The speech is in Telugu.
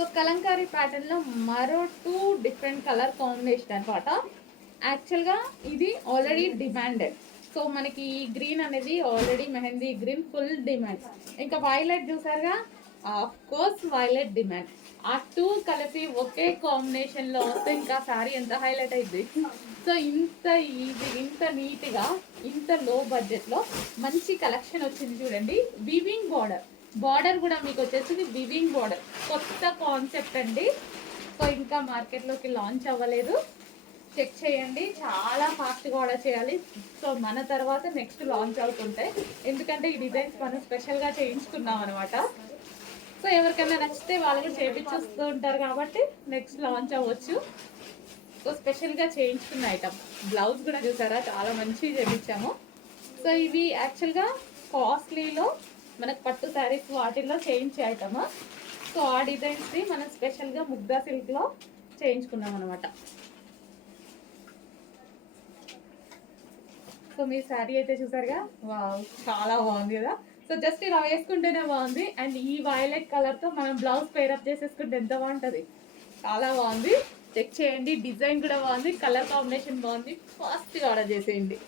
సో కలంకారీ ప్యాటర్న్లో మరో టూ డిఫరెంట్ కలర్ కాంబినేషన్ అనమాట యాక్చువల్గా ఇది ఆల్రెడీ డిమాండెడ్ సో మనకి ఈ గ్రీన్ అనేది already mehndi green full demand ఇంకా వైలెట్ చూసారుగా? ఆఫ్ కోర్స్ వైలెట్ డిమాండ్ ఆ టూ కలిపి ఒకే కాంబినేషన్లో వస్తే ఇంకా సారీ ఎంత హైలైట్ అయింది సో ఇంత ఈజీ ఇంత నీట్గా ఇంత లో బడ్జెట్లో మంచి కలెక్షన్ వచ్చింది చూడండి. వివింగ్ బార్డర్ బార్డర్ కూడా మీకు వచ్చేసి వివింగ్ బార్డర్ కొత్త కాన్సెప్ట్ అండి. సో ఇంకా మార్కెట్లోకి లాంచ్ అవ్వలేదు. చెక్ చేయండి. చాలా ఫాస్ట్గా ఆర్డర్ చేయాలి. సో మన తర్వాత నెక్స్ట్ లాంచ్ అవుతుంటాయి ఎందుకంటే ఈ డిజైన్స్ మనం స్పెషల్గా చేయించుకున్నాం అనమాట సో ఎవరికైనా నచ్చితే వాళ్ళు కూడా చేపించేస్తూ ఉంటారు కాబట్టి నెక్స్ట్ లాంచ్ అవ్వచ్చు. సో స్పెషల్గా చేయించుకున్న ఐటమ్ బ్లౌజ్ కూడా చూసారా? చాలా మంచిగా చేయించాము సో ఇవి యాక్చువల్గా కాస్ట్లీలో మనకు పట్టు శారీస్ వాటిల్లో చేయించే ఐటమ్ సో ఆ డిజైన్స్ని మనం స్పెషల్గా ముగ్ధా సిల్క్లో చేయించుకున్నాం అనమాట సో మీ శారీ అయితే చూసారుగా? వావ్ చాలా బాగుంది కదా? సో జస్ట్ ఇలా వేసుకుంటేనే బాగుంది. అండ్ ఈ వైలెట్ కలర్తో మనం బ్లౌజ్ పేరప్ చేసేసుకుంటే ఎంత బాగుంటుంది? చాలా బాగుంది. చెక్ చేయండి. డిజైన్ కూడా బాగుంది. కలర్ కాంబినేషన్ బాగుంది. ఫాస్ట్గా ఆర్డర్ చేసేయండి.